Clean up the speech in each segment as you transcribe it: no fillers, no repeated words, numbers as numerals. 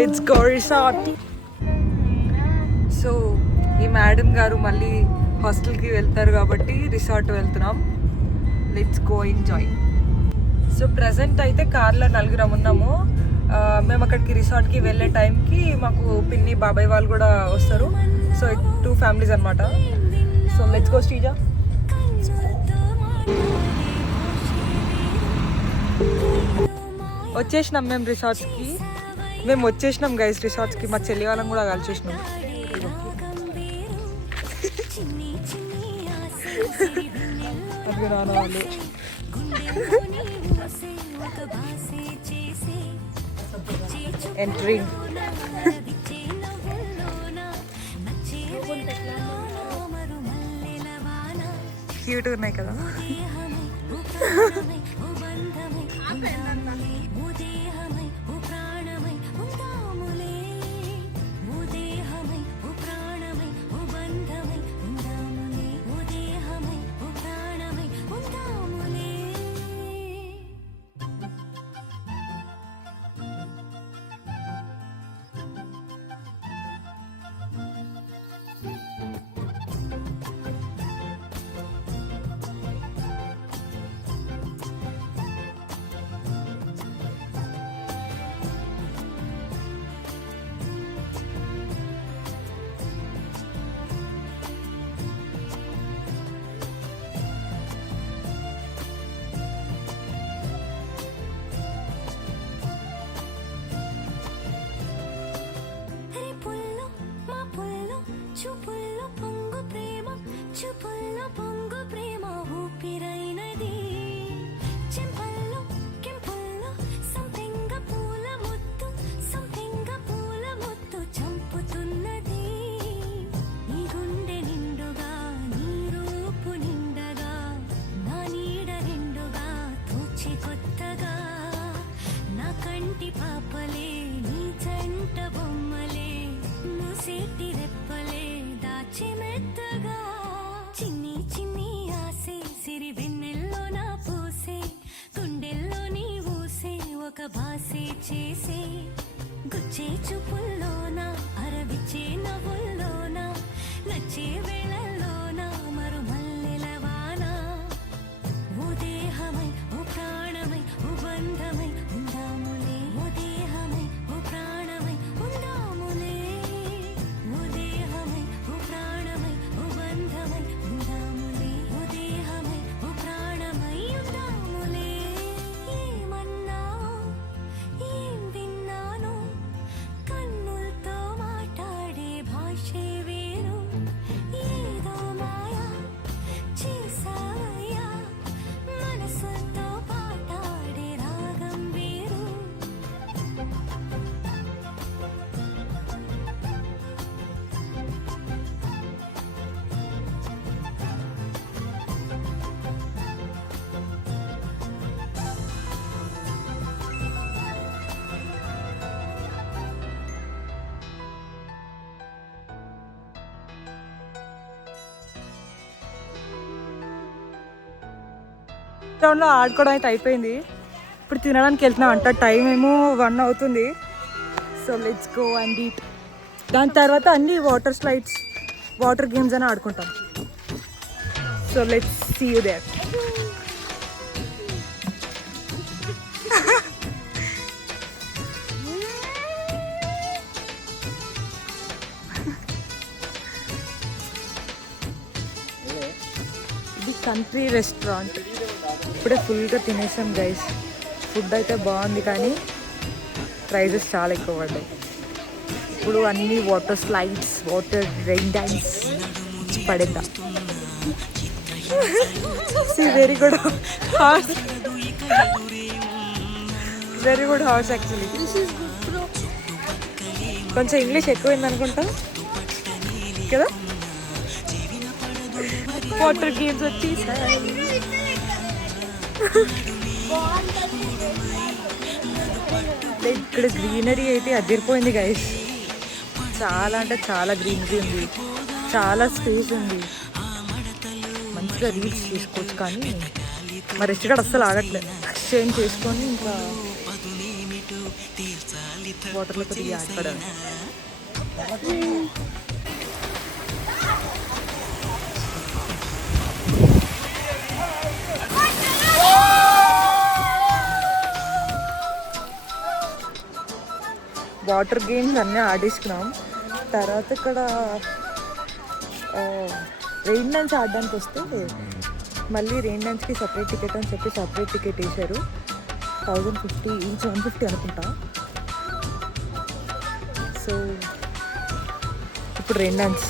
Let's go resort. So ఈ madam గారు మళ్ళీ హాస్టల్కి వెళ్తారు కాబట్టి రిసార్ట్ వెళ్తున్నాం. Let's go enjoy. So present అయితే కార్లో నలుగురం ఉన్నాము. మేము అక్కడికి రిసార్ట్కి వెళ్ళే టైంకి మాకు పిన్ని బాబాయ్ వాళ్ళు కూడా వస్తారు. సో 2 ఫ్యామిలీస్ అనమాట. So let's go Sreeja. వచ్చేసినాం మేము రిసార్ట్స్కి. మేము వచ్చేసినాం గైస్ రిసార్ట్స్కి. మా చెల్లి వాళ్ళని కూడా కలిసేసినాం. అది నాన్న వాళ్ళు ఎంట్రింగ్. క్యూట్గా ఉన్నాయి కదా. భాసే చేసే గుచ్చే చూపుల్లోనా అరవిచ్చే నవ్వుల్లోనా నచ్చే వేళల్లోనా మరు మల్లెలవానా ఓ దేహమై ఓ ప్రాణమై ఓ బంధమై ఉందాములే ఓ దేహమై ఓ ప్రాణమై ఉందాములే ఓ దేహమై ఓ ప్రాణమై ఓ బంధమై ఉందాములే ఓ దేహమై ఓ ప్రాణమై ఉందాములే. గ్రౌండ్లో ఆడుకోవడం అయితే అయిపోయింది. ఇప్పుడు తినడానికి వెళ్తున్నాం అంట. టైం ఏమో 1 అవుతుంది. So let's go and eat. దాని తర్వాత అన్ని వాటర్ స్లైడ్స్ వాటర్ గేమ్స్ అని ఆడుకుంటాం. So let's see you there. ఇది కంట్రీ రెస్టారెంట్. ఇప్పుడే ఫుల్గా తినేసాం గైస్. ఫుడ్ అయితే బాగుంది కానీ ప్రైజెస్ చాలా ఎక్కువ పడ్డాయి. ఇప్పుడు అన్ని water slides water rain dance పడేద్దాం. Very good horse, very good horse. Actually కొంచెం ఇంగ్లీష్ ఎక్కువైంది అనుకుంటా కదా. వాటర్ గేమ్స్ వచ్చి ఇక్కడ గ్రీనరీ అయితే అదిరిపోయింది గైస్. చాలా అంటే చాలా గ్రీనరీ ఉంది, చాలా స్పేస్ ఉంది, మంచిగా రీల్స్ చేసుకోవచ్చు. కానీ మా రెస్ట్ కూడా అస్సలు ఆగట్లేదు. ఎక్స్చేంజ్ చేసుకొని ఇంకా వాటర్లో కొద్దిగా అక్కడ వాటర్ గేమ్స్ అన్నీ ఆడేసుకున్నాం. తర్వాత ఇక్కడ రెయిన్ డాన్స్ ఆడడానికి వస్తే మళ్ళీ రెయిన్ డాన్స్కి సపరేట్ టికెట్ అని చెప్పి సపరేట్ టికెట్ వేశారు. 1050 ఈచ్ 150 అనుకుంటా. సో ఇప్పుడు రెయిన్ డాన్స్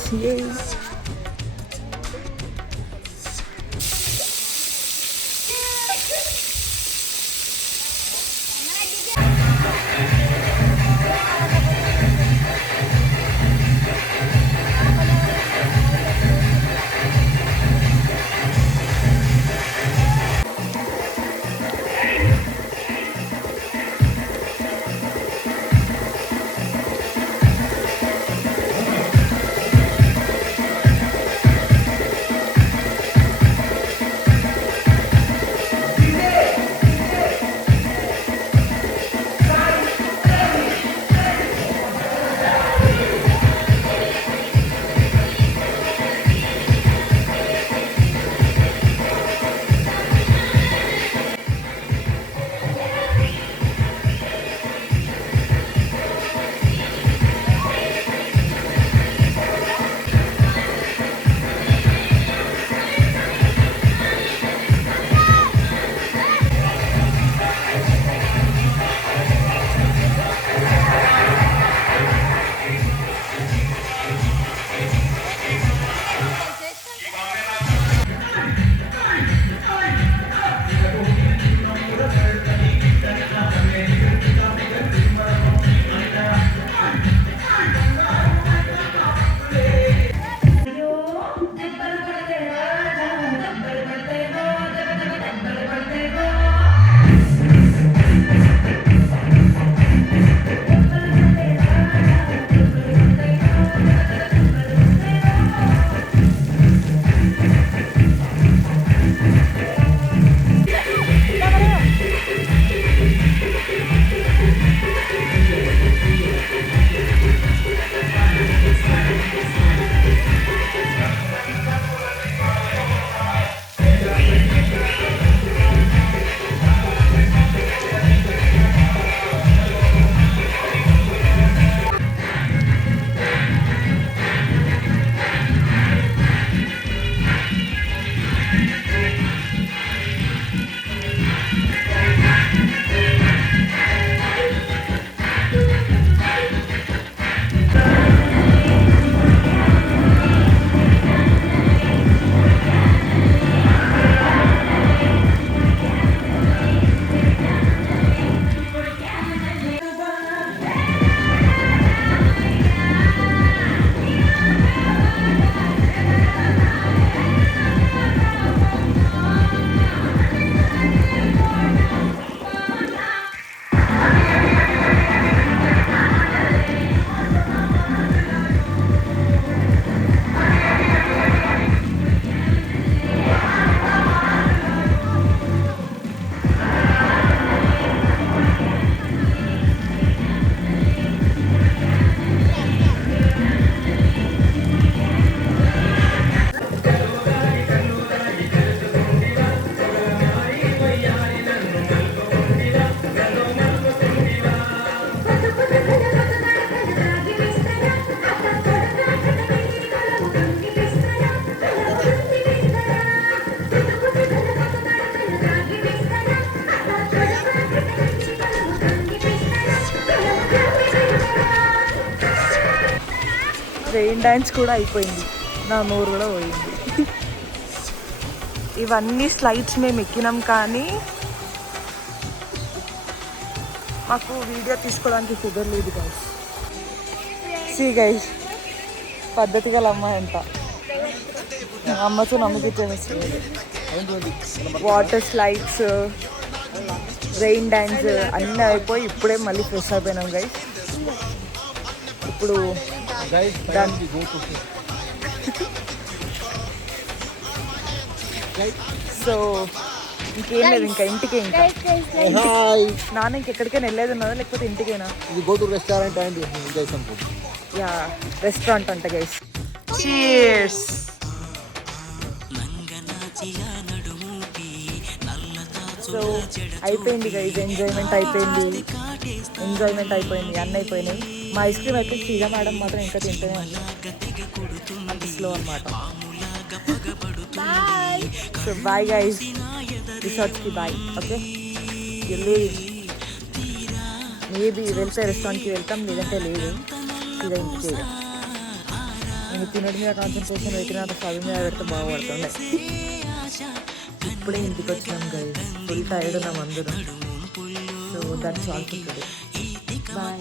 రెయిన్ డాన్స్ కూడా అయిపోయింది. నా నోరు కూడా పోయింది. ఇవన్నీ స్లైడ్స్ మేము ఎక్కినాం కానీ మాకు వీడియో తీసుకోవడానికి కుదరలేదు గైస్. సీ గైస్, పద్ధతి గల అమ్మాయి అంట. అమ్మతో నమ్మకిచ్చేస్తుంది. వాటర్ స్లైడ్స్, రెయిన్ డాన్స్ అన్నీ అయిపోయి ఇప్పుడే మళ్ళీ ఫ్రెష్ అయిపోయినాం గైస్. ఇప్పుడు సో ఇంకేం లేదు, ఇంకా ఇంటికి. ఇంకా హాయ్, నాన్న ఇంకెక్కడికైనా వెళ్ళేది ఉన్నదా లేకపోతే ఇంటికైనా? ఇది go to restaurant and enjoy some food. Yeah, restaurant అంట గైస్. చీర్స్. సో అయిపోయింది గైస్, ఎంజాయ్మెంట్ అయిపోయింది, అన్నీ అయిపోయినాయి. మా ఐస్ క్రీమ్ అయితే శ్రీజా మేడం మాత్రం ఇంకా తింటూనే ఉంది, అంత స్లో అనమాట. సో బాయ్ గైస్, రిసార్ట్స్కి బాయ్. ఓకే, మేబీ వెళ్తే రెస్టారెంట్కి వెళ్తాం, లేదంటే లేదు. సీదా ఇంటికి. నేను తినడం మీద కాన్సన్ట్రేషన్ పెట్టిన చదువు మీద పెడితే బాగుపడుతుండే. ఇప్పుడే ఇంటికి వచ్చినాం గైస్, ఫుల్ టైర్డ్ ఉన్నాం అందరం. So that's all for today. Bye.